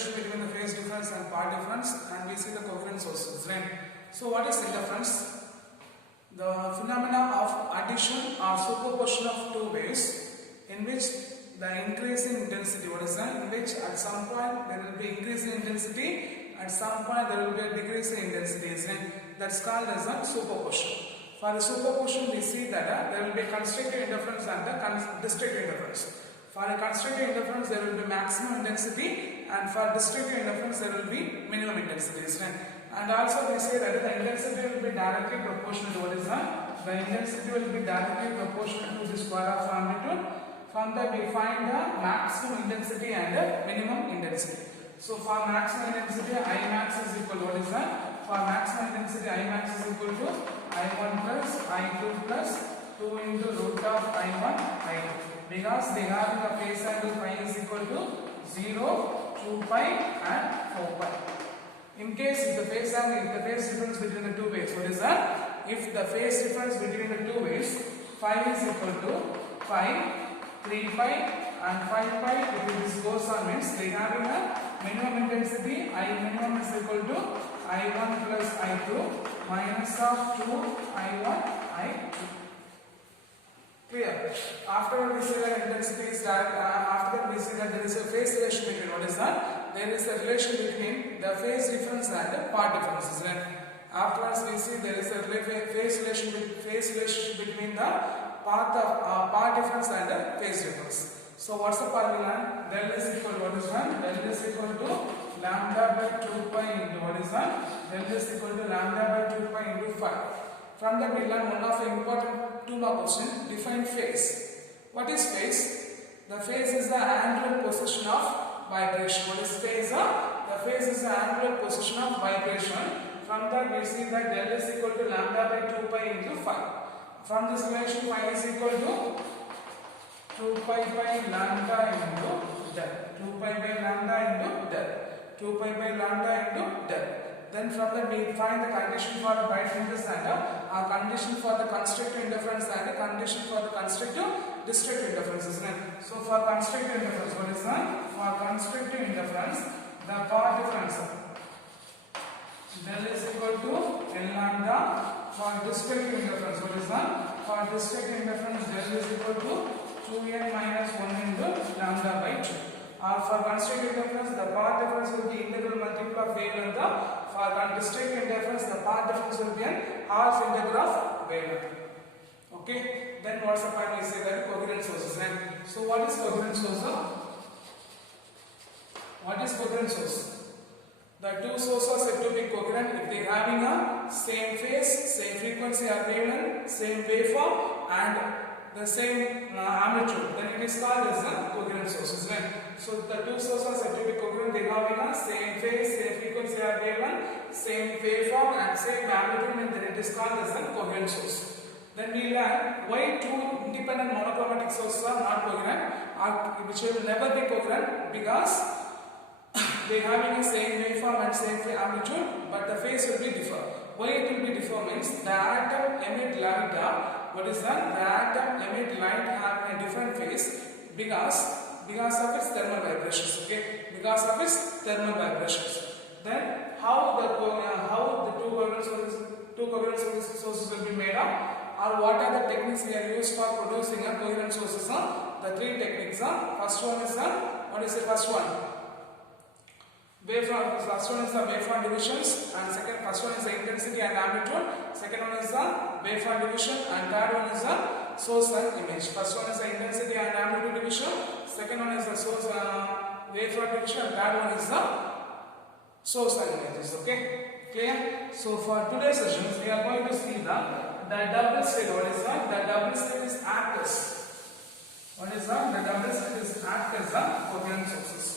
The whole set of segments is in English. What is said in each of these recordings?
relation between the phase difference and part difference, and we see the coherent sources, right? So what is indifference? The phenomena of addition or superposition of two waves in which the increasing intensity, what is that? In which at some point there will be increasing intensity, at some point there will be a decreasing intensity, isn't it? That's called as a superposition. For the superposition, we see that there will be constructive interference and the destructive interference. For a constructive interference, there will be maximum intensity, and for destructive interference, there will be minimum intensity, isn't it? And also we say that the intensity will be directly proportional to what is that? The intensity will be directly proportional to the square of amplitude. From that we find the maximum intensity and the minimum intensity. So for maximum intensity, Imax is equal to what is that? For maximum intensity, Imax is equal to I1 plus I2 plus 2 into root of I1 I2. Because they have the phase angle phi is equal to 0, 2 pi and 4 pi. In case if the phase angle, if the phase difference between the two waves, what is that? If the phase difference between the two waves, phi is equal to phi, 3 pi and 5 pi, if this goes on means they having a minimum intensity, I minimum is equal to I1 plus I2 minus of 2 I1 I2. Clear? After we see that intensity is direct, after that we see that there is a phase relation between, what is that? There is a relation between the phase difference and the part difference, right? Afterwards we see there is a phase relation between the part difference and the phase difference. So what's the formula? Del is equal to what is that? Del is equal to lambda by 2 pi into what is that? Del is equal to lambda by 2 pi into 5. From that we learn one of the important 2 mark question, define phase. What is phase? The phase is the angular position of vibration. What is phase? The phase is the angular position of vibration. From that we see that del is equal to lambda by 2 pi into 5. From this relation, phi is equal to 2 pi by lambda into del. 2 pi by lambda into del. 2 pi by lambda into del. Then from that we find the condition for the bifurcated and a condition for the constructive interference and a condition for the constructive destructive interference, isn't it? So for constructive interference, what is that? For constructive interference, the part difference del is equal to L lambda. For destructive interference, what is that? For destructive interference, del is equal to 2n minus 1 into lambda by 2. For constructive interference, the part difference will be integral multiple of wavelength. For destructive interference, the part difference will be an half integral of wavelength. Okay. Then what's the point? We say that coherent sources. And so what is coherent source? What is coherent source? The two sources are said to be coherent if they are having a same phase, same frequency or wavelength, same waveform and the same amplitude. Then it is called as a coherent sources. Right? So the two sources are said to be coherent. They are having a same phase, same frequency or wavelength, same waveform and same amplitude, and then it is called as a coherent source. Then we learn why two independent monochromatic sources are not coherent, or which will never be coherent, because they having the same waveform and same amplitude, but the phase will be different. Why it will be different means the atom emit light. What is that? The atom emit light having a different phase because of its thermal vibrations. Okay, because of its thermal vibrations. Then how the two coherent sources will be made up, or what are the techniques we are used for producing a coherent sources? The three techniques. First one is what is the first one? Waveform. First one is the waveform divisions, and first one is the intensity and amplitude. Second one is the waveform division, and third one is the source and image. First one is the intensity and amplitude division. Second one is the source waveform division, and third one is the source and images. Okay, clear? So for today's sessions, we are going to see the double slit. What is that? The double slit is act as. What is that? The double slit is act as the coherent sources.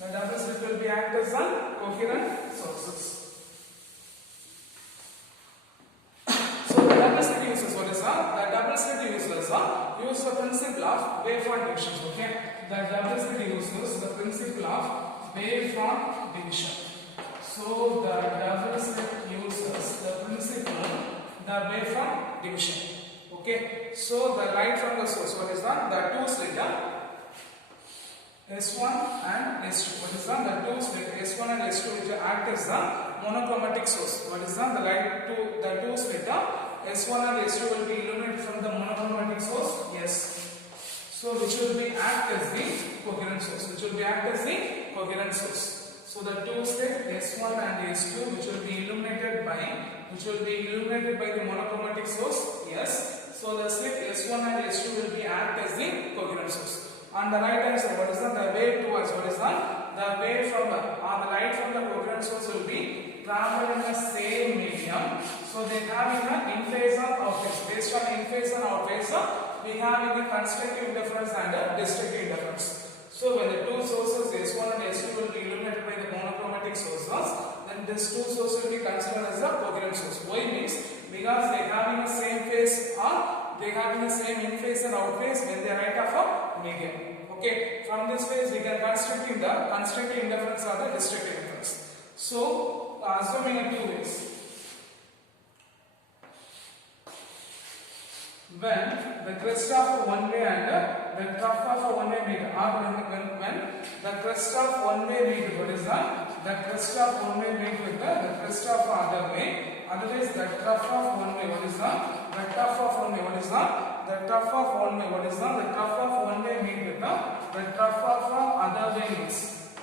The double slit will be act as the coherent sources. So the double slit uses what is that? The double slit uses use the principle of waveform division. Okay, the double slit uses the principle of waveform division. So the double slit uses the principle the waveform division. Okay, so the light from the source, what is that? The two slit S1 and S2. What is the two slit S1 and S2 which act as the monochromatic source. What is the light to the two slit S1 and S2 will be illuminated from the monochromatic source. Yes. So which will be act as the coherent source. Which will be act as the coherent source. So the two slit S1 and S2 which will be illuminated by the monochromatic source. Yes. So the slit S1 and S2 will be act as the coherent source. On the right hand side, what is the wave towards? What is the wave from the light from the coherent source will be traveling in the same medium. So they having an in phase and out phase. Based on in phase and out phase, we having a constructive interference and a destructive interference. So when the two sources S1 and S2 will be illuminated by the monochromatic sources, then these two sources will be considered as a coherent source. Why means because they having the same phase or they having the same in phase and out phase when they are right of a medium. Okay, from this phase we can construct in the constructive interference or the destructive interference. So assuming in two ways. When the crest of one way and the trough of a one way meet, or when the crest of one way meet, what is that? The crest of one way meet with the crest of other way. Otherwise, the trough of one way, what is that? The trough of one way, what is that? The trough of one way, what is that? The trough of one way meet with the trough of other way meets.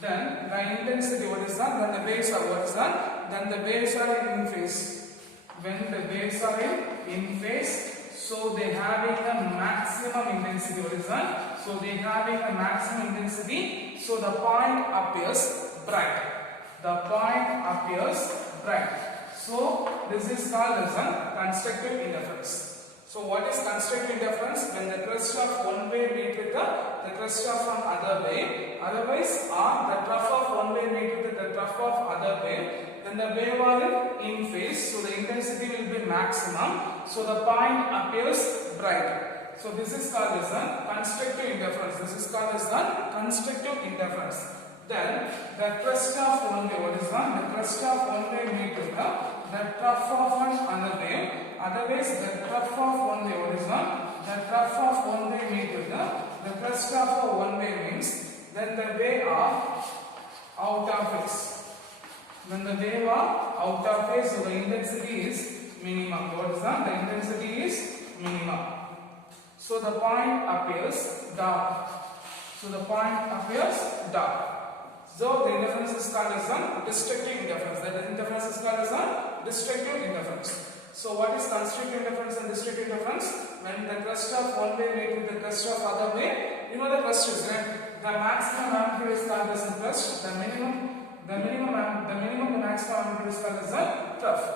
Then the intensity, what is that? When the waves are, what is that? Then the waves are in phase. When the waves are in phase, so they having a maximum intensity. What is that? So they having a maximum intensity. So the point appears bright. The point appears bright. So this is called as a constructive interference. So what is constructive interference? When the crest of one way meet with the crest of some other way. Otherwise, or the trough of one way meet with the trough of other way. Then the wave are in phase, so the intensity will be maximum. So the point appears bright. So this is called as a constructive interference. This is called as the constructive interference. Then the crest of one way, what is that? The crest of one way meet with the trough of another wave. Otherwise, the trough of one way, what is that? The trough of one way meet with the crest of one way means then the wave are out of phase. When the wave are out of phase, so the intensity is minimum. What is that? The intensity is minimum. So the point appears dark. So the point appears dark. So the interference is called as a destructive interference. The interference is called as a destructive interference. So what is constructive interference and destructive interference? When the crest of one way meet with the crest of other way, you know the crest is right. The maximum amplitude is called as a crest. The minimum the maximum amplitude is called as a trough.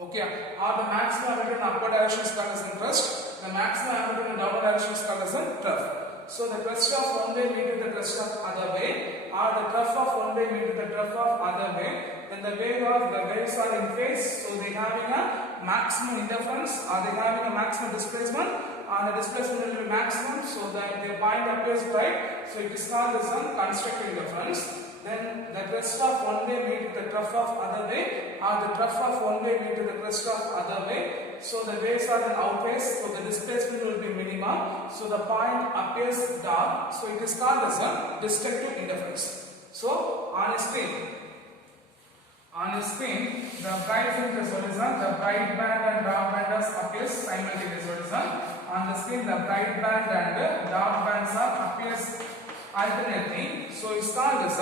Okay, or the maximum amplitude in upward direction is called as a crest. The maximum amplitude in downward direction is called as a trough. So the crest of one way meet with the crest of other way, or the trough of one way meet with the trough of other way. Then the waves are in phase, so they having a maximum interference, or they having a maximum displacement, and the displacement will be maximum, so that the point appears bright. So it is called as a constructive interference. Then the crest of one way meet with the trough of other way, or the trough of one way meet with the crest of other way. So the waves are in out phase, so the displacement will be minimum. So the point appears dark. So it is called as a destructive interference. So on a screen, the bright fringes, what is that? The bright band and dark band appears simultaneously. What is that? On the screen, the bright band and dark bands appears alternately. So it's called as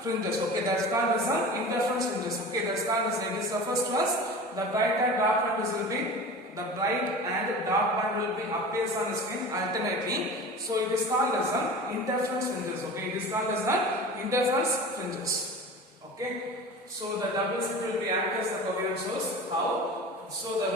fringes. Okay, that's called as interference fringes. Okay, that's called as it is the first was the bright and dark band will be the bright and dark band will be appears on the screen alternately. So it is called as interference fringes. Okay, it is called as interference fringes. Okay. So the double slit will be act as the coherent source. How? So the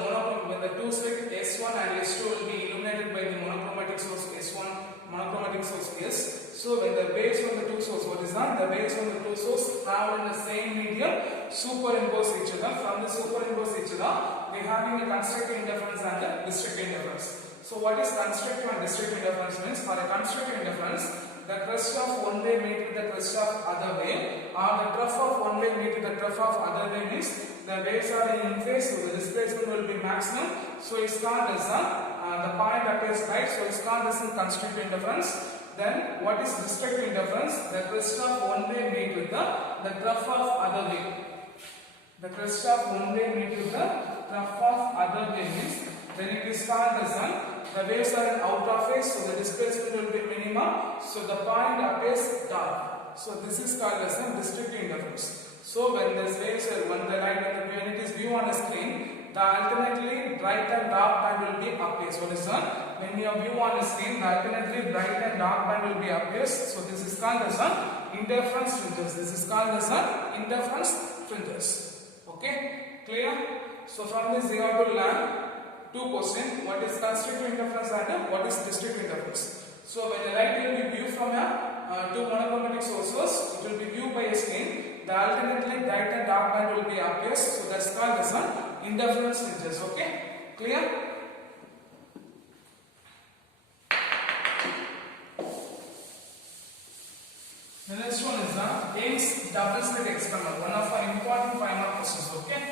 when the two slit S1 and S2 will be illuminated by the monochromatic source S1, monochromatic source S. So when the waves from the two sources, what is that? The waves from the two sources travel in the same medium, superimpose each other. From the superimpose each other, we having a constructive interference and a destructive interference. So what is constructive and destructive interference means? For a constructive interference, the crest of one way meet with the crest of other way, or the trough of one way meet with the trough of other way means the waves are in phase, so the displacement will be maximum. So it's called as the point appears right, so it's called as constructive interference. then what is destructive interference? The crest of one way meet with the trough of other way. The crest of one way meet with the trough of other way means then it is called as the waves are in outer phase, so the displacement will be minimum, so the point appears dark. So this is called as destructive interference. So when the waves are when the light when it is view on a screen, the alternately bright and dark band will be appears. So this one when you view on a screen, the alternately bright and dark band will be appears. So this is called as interference fringes. This is called as interference fringes. Okay, clear? So from this you have to learn two questions. What is constructive interference and what is destructive interference? So when the light will be viewed from two monochromatic sources, it will be viewed by a screen. The alternately bright and dark band will be appears. So that's called as interference fringes. Okay, clear? The next one is the Ames double slit experiment. One of our important 5 mark questions. Okay.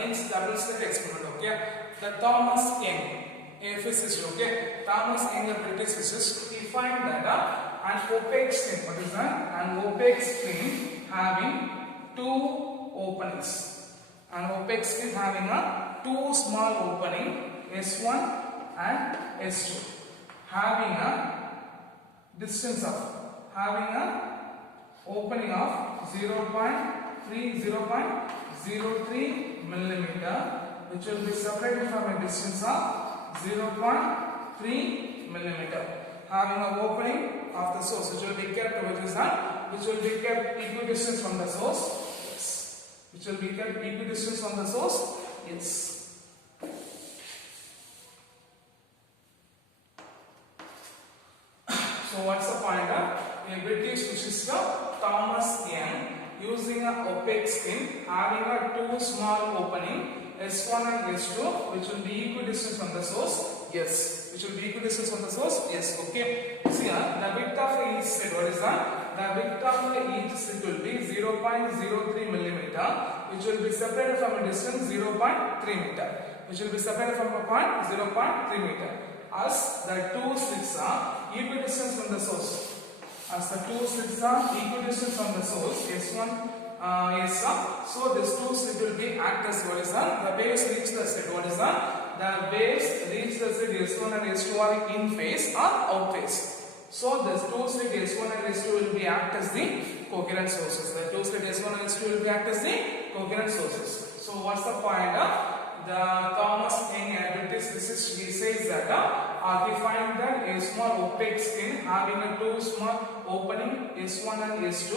Young's double slit experiment. Okay, the Thomas Young, a physicist. Okay, Thomas Young, a British physicist, he find that an opaque screen. What is that? An opaque screen having two openings. An opaque screen having two small opening S1 and S2, having a distance of opening of 0.03 millimeter, which will be separated from a distance of 0.3 millimeter, having an opening of the source which will be kept, which will be kept equidistant from the source. Yes. Which will be kept equidistant from the source. Yes. So what's the point? A British physicist Thomas Young, using an opaque screen having a two small opening S1 and S2, which will be equidistant from the source. Yes. Which will be equidistant from the source. Yes. Okay. See here, the width of each slit. What is that? The width of each slit will be 0.03 millimeter, which will be separated from a distance 0.3 meter. Which will be separated from a point 0.3 meter. As the two slits are equidistant from the source. As the two slits are equidistant from the source, S1 is so this two slit will be act as what is the waves reach the slit. What is the waves reach the slit S1 and S2 are in phase or out phase. So this two slit S1 and S2 will be act as the coherent sources. The two slit S1 and S2 will be act as the coherent sources. So what's the point? The Thomas Young, a British physicist, he says that he find that a small opaque screen having a two small opening S1 and S2,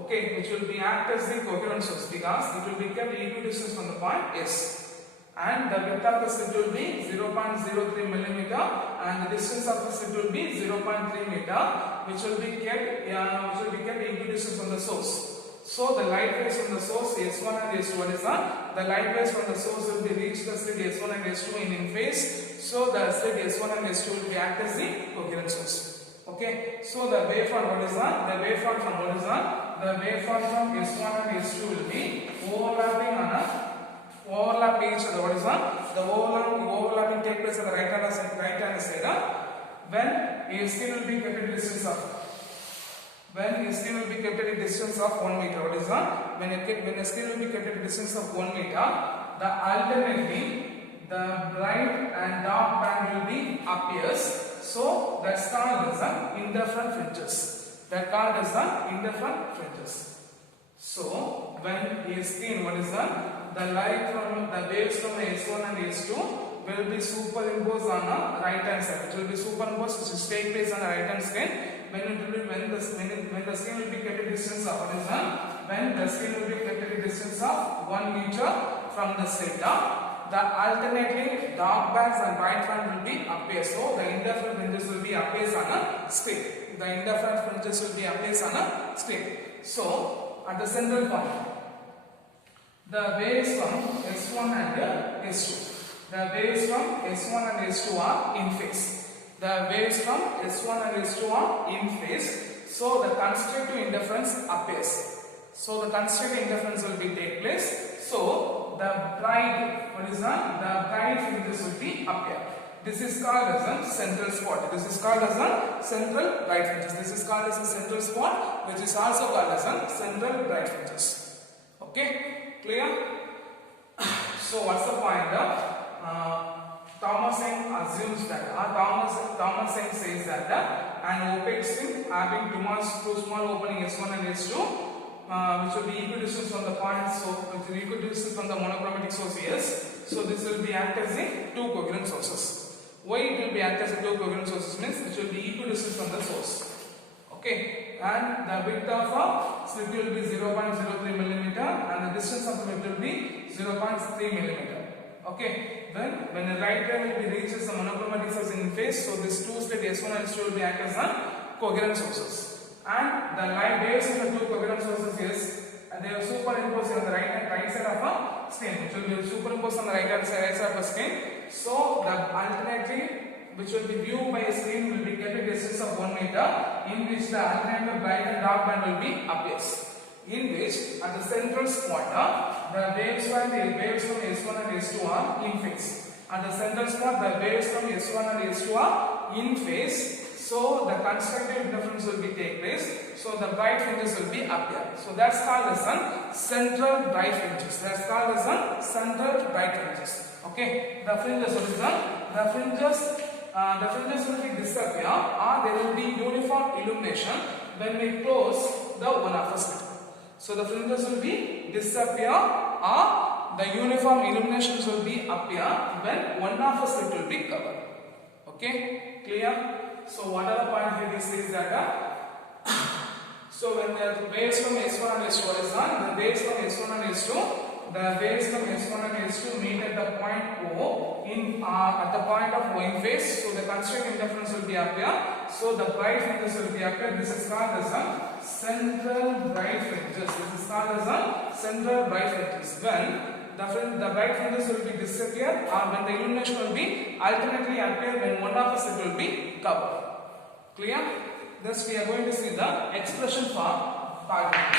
okay, which will be act as the coherent source because it will be kept equidistant from the point S, and the width of the slit will be 0.03 millimeter and the distance of the slit will be 0.3 meter, which will be kept equidistant from the source. So the light rays from the source S1 and S2, what is that? The light rays from the source will be reached the slit S1 and S2 in phase. So the slit S1 and S2 will be act as the coherent source. Okay. So the waveform, what is that? The waveform from what is that? The waveform from S1 and S2 will be overlap each other. What is that? The overlapping take place on the right hand side. When a screen will be kept at a distance of distance of 1 meter. What is that? When a screen will be kept at a distance of 1 meter, the alternately the bright and dark band will be appears. So that's called as interferent fringes. That called as interferent fringes. So when a screen, what is that? The light from the waves from S1 and S2 will be superimposed on the right hand side. It will be superimposed, which will take place on the right hand side. When the screen will be kept at a distance of when the screen will be kept at a distance of 1 meter from the slit, the alternately dark bands and bright band will be appear. So the interference fringes will be appears on a screen. The interference fringes will be appears on a screen. So at the central point, the waves from S1 and S2. The waves from S1 and S2 are in phase. The waves from S1 and S2 are in phase. So the constructive interference appears. So the constructive interference will be take place. So the bright, what is that? The bright fringes will be appear. This is called as a central spot. This is called as a central bright fringes. This is called as a central spot, which is also called as a central bright fringes. Okay, clear? So what's the point? Thomasine assumes that, Thomasine says that an opaque string having two small opening S1 and S2, which will be equidistant from the point, so which is equidistant from the monochromatic source S. So this will be act as a two coherent sources. Why it will be act as a two coherent sources means it will be equidistant from the source. Okay, and the width of a slit will be 0.03 millimeter, and the distance of the slit will be 0.3 millimeter. Okay, then when the right ray will be reaches the monochromatic source in phase, so this two slit S1 and S2 will be act as a coherent sources. And the light waves in the two coherent sources is they are superimposed on the right side of a screen, which will be superimposed on the right side of a screen. So the alternately which will be viewed by a screen will be kept at a distance of 1 meter, in which the alternative bright and dark band will be appears. In which at the central spot the waves from S1 and S2 are in phase. At the central spot the waves from S1 and S2 are in phase. So the constructive interference will be take place. So the bright fringes will be appear. So that's called as central bright fringes. That's called as central bright fringes. Okay. The fringes will be disappear, or there will be uniform illumination when we close the one half slit. So the fringes will be disappear, or the uniform illuminations will be appear when one half slit will be covered. Okay. Clear? So what are the point here? This is that so when the waves from S1 and S2 is on, the waves from S1 and S2, the waves from S1 and S2 meet at the point O in at the point of O in phase. So the constructive interference will be appear. So the bright fringes will be appear. This is called as a central bright fringes. This is called as a central bright fringes. When the bright fringes will be disappear, or when the illumination will be alternately appear when one of the slit will be covered. Clear? Thus we are going to see the expression for particles.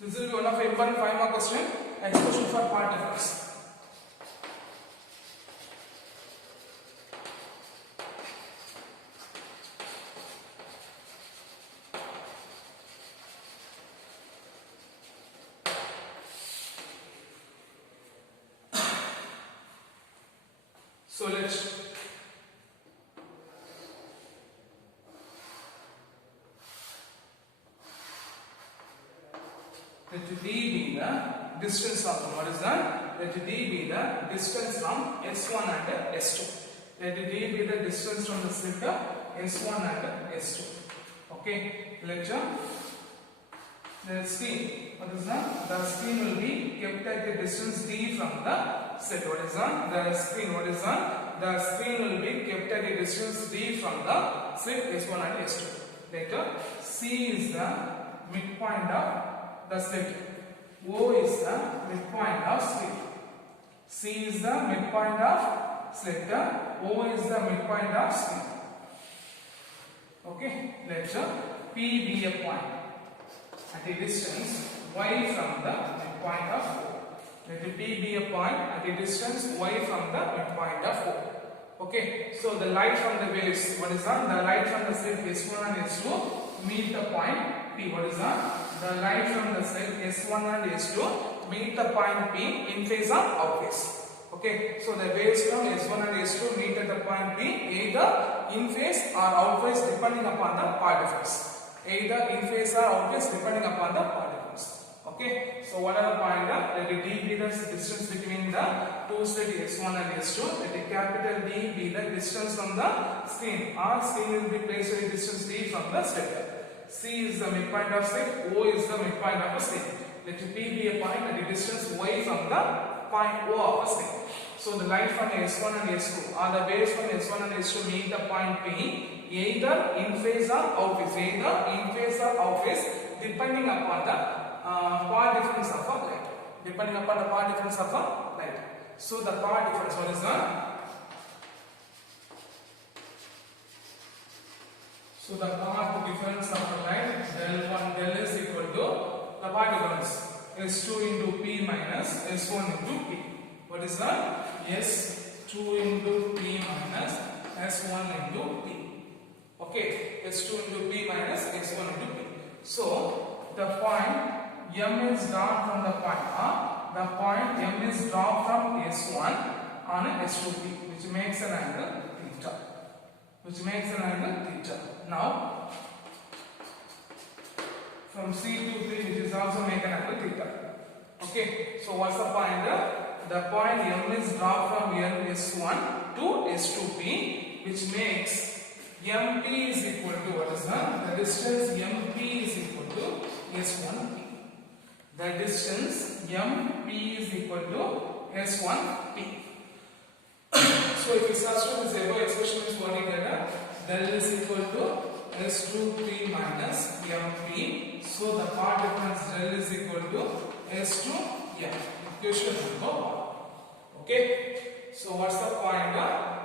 This will be one of the important 5 mark question. Expression for particles. So let's let D be the distance from what is that? Let D be the distance from S1 and S2. Let D be the distance from the slit S1 and S2. Okay, let's the screen. What is that? The screen will be kept at the distance D from the slit. What is that? The screen. What is that? The screen will be kept at a distance D from the slit S1 and S2. Later, C is the midpoint of the slit. O is the midpoint of slit. C is the midpoint of slit. O is the midpoint of slit. Okay. Later, P be a point at a distance y from the midpoint of O. Let P be a point at a distance y from the midpoint of O. Okay, so the light from the waves, what is that? The light from the slit S1 and S2 meet the point P. What is that? The light from the slit S1 and S2 meet the point P in phase or out phase. Okay, so the waves from S1 and S2 meet at the point P either in phase or out phase depending upon the part difference. Either in phase or out phase depending upon the part difference. Okay. Okay, so what are the points? Let D be the distance between the two slit S1 and S2. Let the capital D be the distance from the screen. Our screen will be placed at a distance D from the slit. C is the midpoint of slit. O is the midpoint of a slit. Let P be a point at a distance Y from the point O of a slit. So the line from S1 and S2 or the waves from S1 and S2 meet the point P either in phase or out phase. Either in phase or out phase depending upon the power difference of a light. Depending upon the power difference of a light. So the power difference, what is that? So the path difference of the line del 1 del is equal to the path difference S2 into P minus S1 into P. What is that? S2 into P minus S1 into P. Okay, S2 into P minus S1 into P. So the point M is drawn from the point R. The point M is drawn from S1 on a S2P, which makes an angle theta. Now, from C to P, which is also make an angle theta. Okay, so what's the point? The point M is drawn from S1 to S2P, which makes MP is equal to what is that? The distance MP is equal to S1P. The distance MP is equal to S1P. So if we substitute this above expression is what we get, del is equal to S2P minus MP. So the part difference del is equal to S2M. Equation number 1. Okay. So what's the point?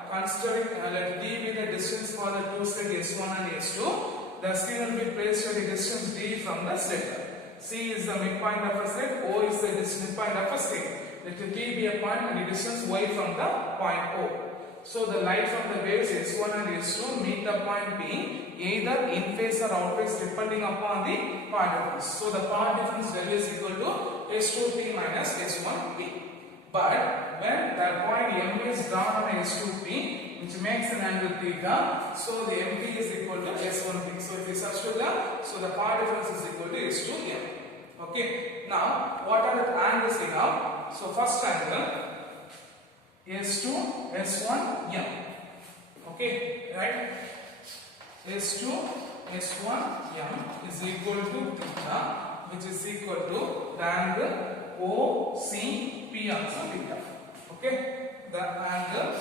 Considering let D be the distance for the two slit S1 and S2, the screen will be placed at a distance D from the slit. C is the midpoint of a slit. O is the midpoint of a slit. Let T be a point and a distance Y from the point O. So the light from the waves S1 and S2 meet the point P either in phase or out phase depending upon the power difference. So the power difference del is equal to S2P minus S1P. But when the point M is drawn on S2P, which makes an angle theta, so the MP is equal to S1P. So if we substitute that, so the power difference is equal to S2M. Okay. Now, what are the angles we have? So first angle S2 S1M. Okay, right? S2 S1M is equal to theta, which is equal to the angle OCP also theta. Okay, the angle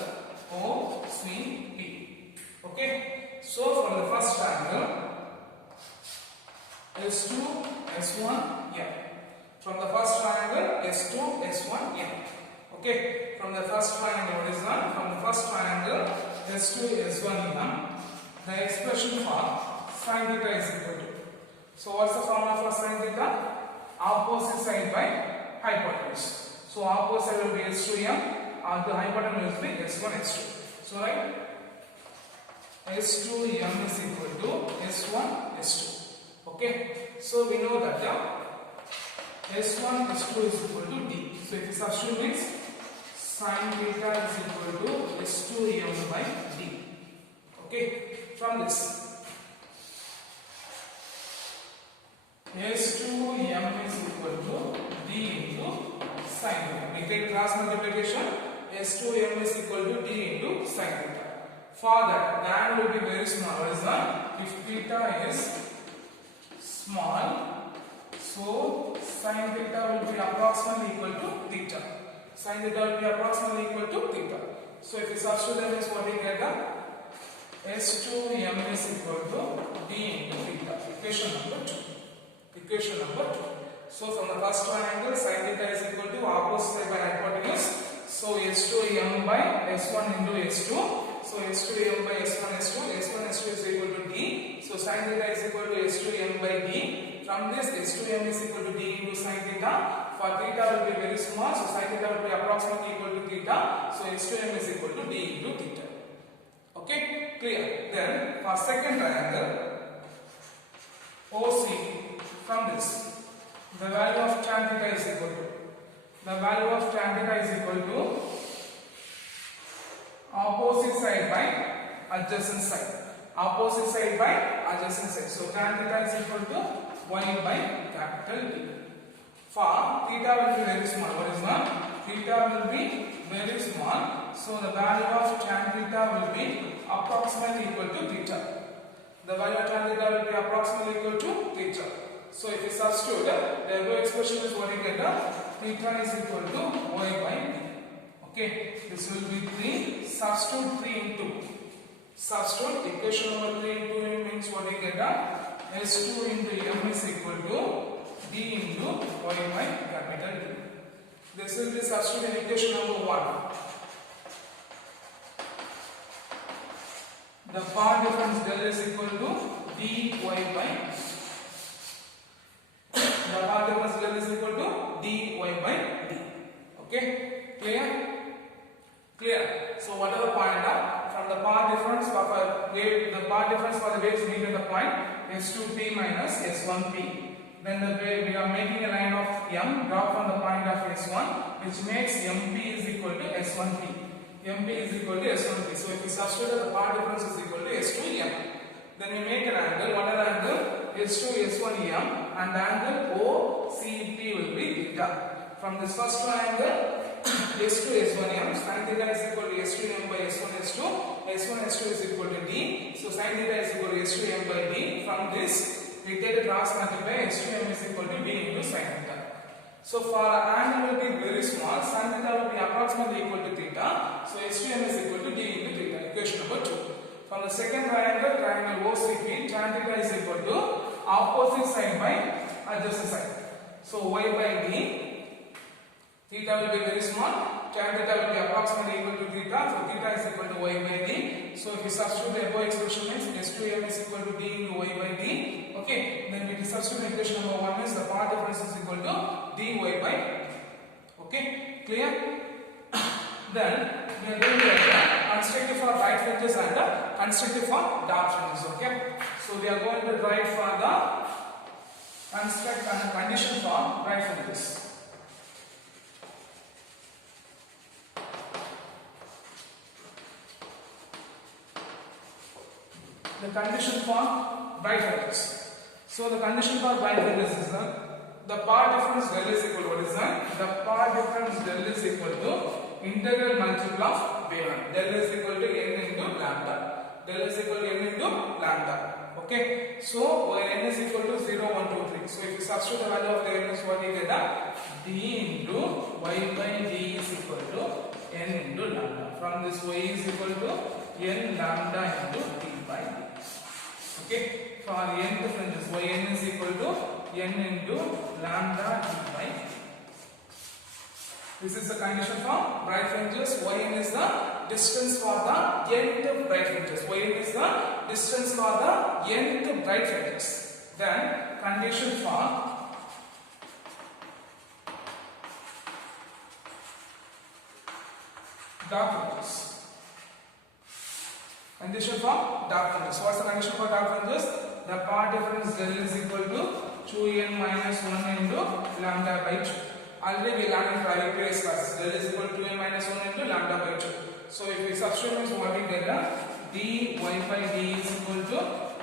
OCP. Okay, so from the first angle S2 S1M. From the first triangle S2 S1M. Okay, from the first triangle, what is that? From the first triangle S2 S1M, the expression for sin theta is equal to. So what's the formula for sin theta? Opposite side by hypotenuse. So opposite side will be S2M, and the hypotenuse will be S1 S2. So right, S2M is equal to S1 S2. Okay, so we know that S1 S2 is equal to D. So if you substitute means sin theta is equal to S2M by D. Okay, from this S2M is equal to D into sin theta. We take cross multiplication. S2M is equal to D into sin theta. For that, the angle will be very small. What is that? If theta is small, so sin theta will be approximately equal to theta. Sin theta will be approximately equal to theta. So if you substitute that means what we get? S2M is equal to D into theta. Equation number 2. Equation number 2. So from the first triangle, sin theta is equal to opposite side by hypotenuse. So S2M by S1 into S2. So S2M by S1 S2. S1 S2 is equal to D. So sin theta is equal to S2M by D. From this, S2M is equal to D into sin theta. For theta will be very small, so sin theta will be approximately equal to theta. So S2M is equal to D into theta. Okay, clear. Then for second triangle, OC, from this, the value of tan theta is equal to. The value of tan theta is equal to opposite side by adjacent side. Opposite side by adjacent side. So tan theta is equal to Y by capital D. for theta will be very small. What is not? Theta will be very small. So the value of tan theta will be approximately equal to theta. The value of tan theta will be approximately equal to theta. So if you substitute, the above expression is what you get. Theta is equal to y by d. Okay, this will be 3. Substitute 3 into. Substitute equation number 3 into m means what you get. S2 into m is equal to d into y by capital D. This will be substitute in equation number 1. The path difference del is equal to dy by the path difference del is equal to dy by d. Okay, clear? Clear. So whatever point from the path difference for the path difference for the waves meet at the point S2p minus S1p. Then the way we are making a line of m drop from the point of S1, which makes mp is equal to S1p. mp is equal to S1p. So if we substitute the path difference is equal to S2m. Then we make an angle. What are the angle? S2 S1m, and the angle OCP will be theta. From this first triangle, S2 S1m, sin theta is equal to S2m by S1 S2. S1 S2 is equal to d. So sin theta is equal to S2m by d. From this, we take a cross multiply. S2m is equal to d into sin theta. So for angle will be very small, sin theta will be approximately equal to theta. So S2m is equal to d into theta. Equation number 2. From the second triangle, triangle OCP, tan theta is equal to opposite side by adjacent side. So y by d. Theta will be very small, tan theta will be approximately equal to theta, so theta is equal to y by d. So if we substitute the above expression means S2m is equal to d into y by d. Okay, then we substitute equation number 1 means the path difference is equal to dy by d. Okay, clear? Then we are going to write constructive for right fringes and constructive for dark fringes. Okay, so we are going to write for the construct and condition for right fringes. The condition for right fringes. So the condition for right fringes is the path difference del is equal to what is that? The path difference del is equal to integral multiple of b1. Del is equal to n into lambda. Del is equal to n into lambda. Okay. So when n is equal to 0, 1, 2, 3. So if you substitute the value of the n is what you get? D into y by d is equal to n into lambda. From this y is equal to n lambda into d by d. Okay, for n fringes, yn is equal to n into lambda d by d. This is the condition for right fringes. Yn is the distance for the nth right fringes. Yn is the distance for the nth right fringes. Then condition for dark fringes. Condition for dark fringes. So what's the condition for dark fringes? The path difference del is equal to 2n minus 1 into lambda by 2. Already we learned in previous classes. Del is equal to 2n minus 1 into lambda by 2. So if we substitute means what we get, dy by d is equal to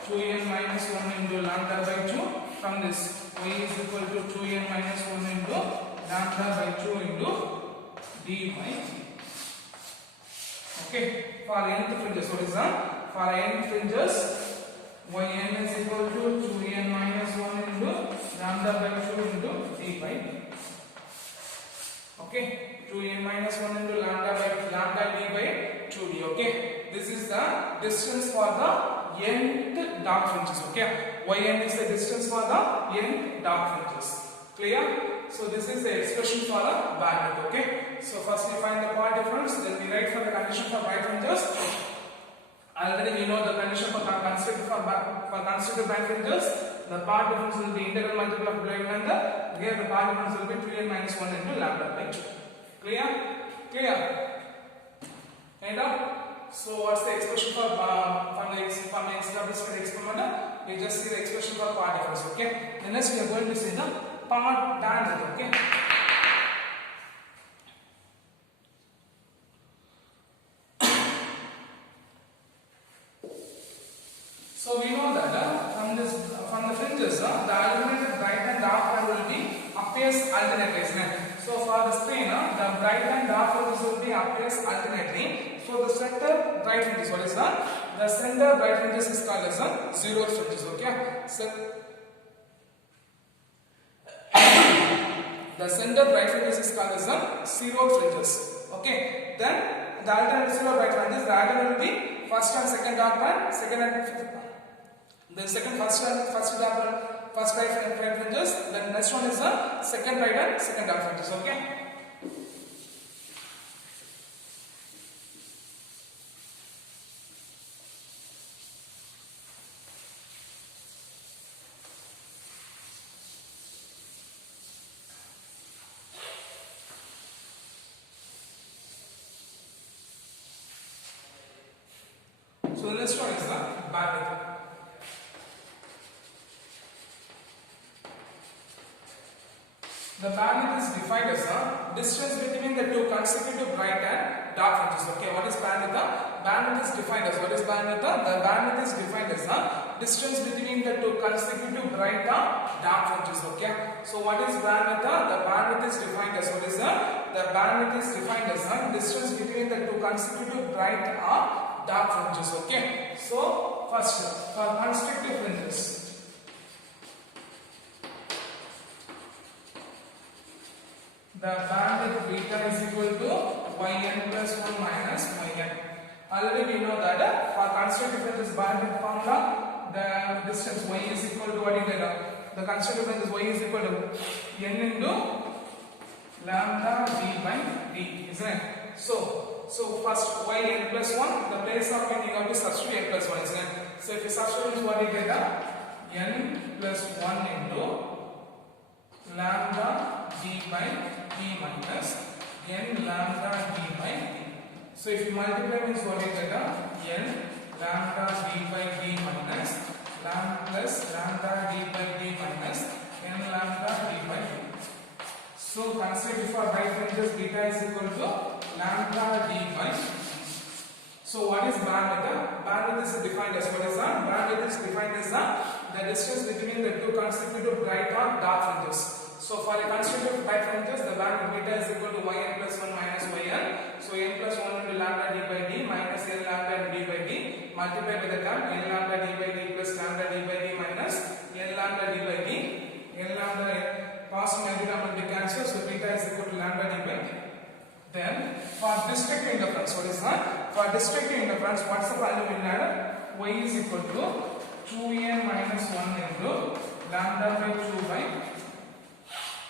2n minus 1 into lambda by 2. From this, y is equal to 2n minus 1 into lambda by 2 into d by d. Okay, for nth fringes, what is that? For nth fringes, yn is equal to 2n minus 1 into lambda by 2 into d by d. Okay, 2n minus 1 into lambda d by 2d. Okay, this is the distance for the nth dark fringes. Okay, yn is the distance for the nth dark fringes. Clear? So this is the expression for a bandwidth. Okay. So first we find the path difference, then we write for the condition for right fringes. Already we know the condition for constructive right fringes. The path difference will be integral multiple of below and here the path difference will be 2n minus 1 into lambda by 2. Clear? Clear? End up. So what's the expression for from the establishment experiment? We just see the expression for path difference. Okay. Then next we are going to see the path bandwidth. Okay. So we know that from the fringes, the illuminated bright and dark part will be up appears alternately, isn't it? So for the screen, the bright and dark fringes will be appears alternately. So the center bright fringes, what is that? The center bright fringes is called as a zero fringes. Okay. So the center bright fringes is called as a zero fringes. Okay. Then the alternate zero bright fringes, the alternate will be first and second dark band, second and fifth. Then second first dark band, first bright fringes. Then next one is the second bright and second dark fringes. Okay. So the next one is the bandwidth. The bandwidth is defined as the distance between the two consecutive bright and dark fringes. Okay, what is bandwidth? Bandwidth is defined as what is bandwidth? The bandwidth is defined as the distance between the two consecutive bright and dark fringes. Okay, so what is bandwidth? The bandwidth is defined as what is the bandwidth is defined as the distance between the two consecutive bright and dark fringes. Okay, so first for consecutive fringes, the bandwidth beta is equal to yn plus 1 minus yn. Already we know that for consecutive fringes bandwidth formula, the distance y is equal to what is that? The consecutive fringes y is equal to n into lambda d by d, isn't it? So first yn plus 1, the place of n you have to substitute n plus 1, isn't it? So if you substitute what you get, n plus 1 into lambda d by d minus n lambda d by d. So if you multiply means what you get, n lambda d by d minus lambda plus lambda d by d minus n lambda d by d. So consider before bright fringes beta is equal to lambda d by d. So what is bandwidth? Bandwidth is defined as what is that? Bandwidth is defined as the distance between the two consecutive bright or dark fringes. So for a consecutive bright fringes, the bandwidth beta is equal to yn plus 1 minus yn. So n plus 1 into lambda d by d minus n lambda d by d multiplied by the term n lambda d by d plus lambda d by d minus n lambda d by d. N lambda passing every term will be cancelled, so beta is equal to lambda d by d. Then for distributive interference, what is that? For distributive interference, what's the value we had? Y is equal to 2n minus 1 into lambda by 2 by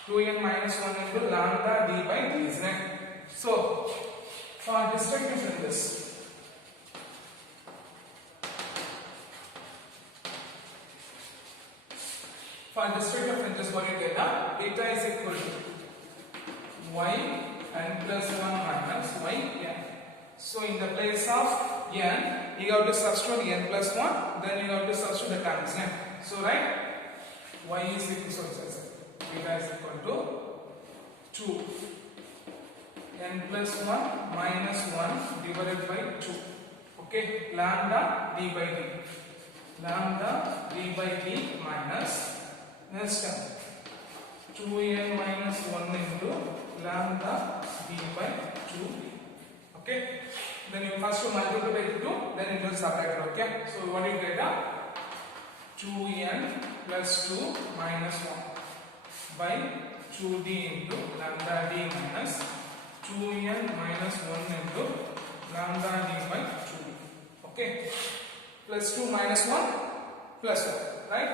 2n minus 1 into lambda d by d, isn't it? So for distributive fringes, what you get? Beta is equal to y n plus 1 minus y n. So in the place of n, you have to substitute n plus 1, then you have to substitute the terms. So right, y is equal to beta is equal to 2 n plus 1 minus 1 divided by 2. Okay, lambda d by d. Lambda d by d minus next term 2n minus 1 into lambda d by 2. Okay, then you first multiply by 2, then it will subtract. Okay, so what do you get? 2n plus 2 minus 1 by 2d into lambda d minus 2n minus 1 into lambda d by 2. Okay, plus 2 minus 1 plus 1, right?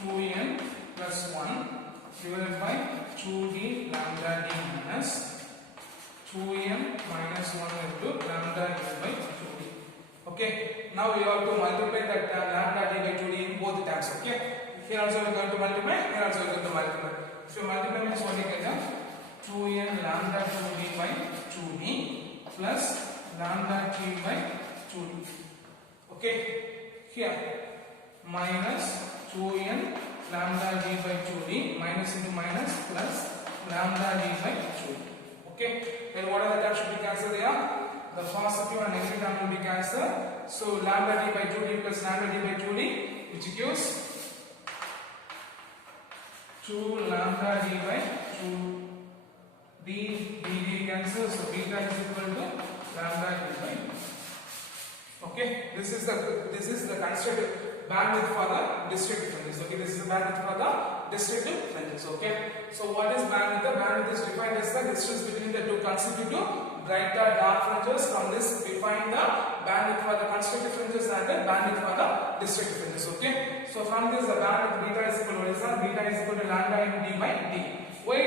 2n plus 1 divided by 2d lambda d minus 2n minus 1 into lambda d by 2d. Okay, now we have to multiply that lambda d by 2d in both terms. Okay, here also we are going to multiply, here also we are going to multiply. If you multiply means what you get? 2n lambda 2d by 2d plus lambda t by 2d. Okay, here minus 2n lambda d by 2d minus into minus plus lambda d by 2d. Okay, then what are the terms should be cancelled here? The positive and negative term will be cancelled. So lambda d by 2d plus lambda d by 2d, which gives 2 2 lambda d by 2 d cancel, so beta is equal to lambda d by 2. Okay, this is the constructed bandwidth for the district differences. Okay, this is the bandwidth for the district differences. Okay, so what is bandwidth? The bandwidth is defined as the distance between the two consecutive bright or dark fringes. From this we find the bandwidth for the constructed fringes and the bandwidth for the district fringes. Okay, so from this the bandwidth beta is equal to beta is equal to lambda in d by d. Why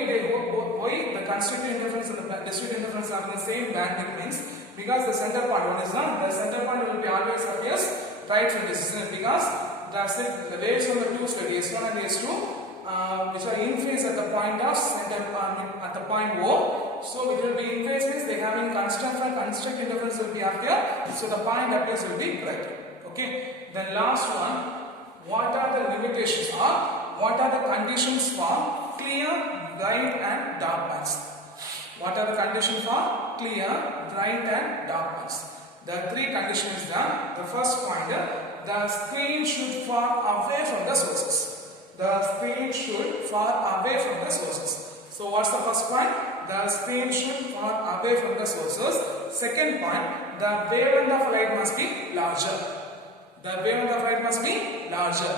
the constructed interference and the district interference are the same bandwidth means because the center point the center point will be always appears right fringes, because the waves on the two slides S1 and S2 which are in phase at the point of center at the point O. So it will be in phase means they having constant interference will be appear, so the point appears will be right. Okay, then last one, what are the limitations or what are the conditions for clear, bright and dark bands? What are the conditions for clear, bright and dark bands? The three conditions is done. The first point, the screen should fall away from the sources. The screen should fall away from the sources. So what's the first point? The screen should fall away from the sources. Second point, the wavelength of light must be larger. The wavelength of light must be larger.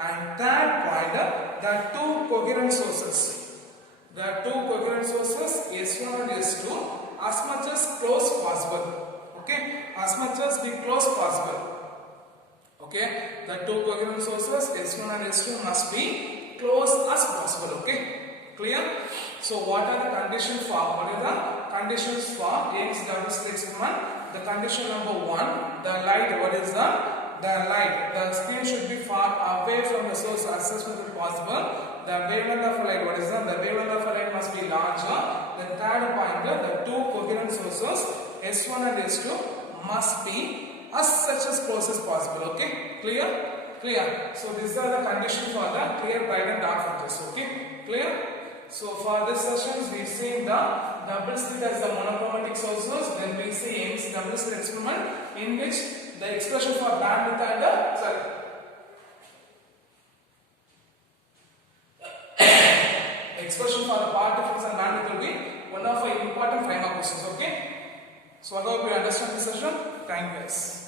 And third point, the two coherent sources. The two coherent sources S1 and S2 as much as close possible. Okay, as much as be close possible. Okay, the two coherent sources S1 and S2 must be close as possible. Okay, clear? So what are the conditions for? What are the conditions for Young's double slit experiment? The condition number 1, the light. What is the light? The screen should be far away from the source as much as possible. The wavelength of light. What is that? The wavelength of light must be larger. The third point, the two coherent sources S1 and S2 must be as such as close as possible. Okay, clear? Clear. So these are the conditions for the clear, bright and dark fringes. Okay, clear? So for this sessions we see the double slit as the monochromatic sources. Then we see Young's double slit experiment in which the expression for bandwidth and expression for the path difference and bandwidth will be one of our important framework questions. Okay, so I hope you understand this session. Thank you guys.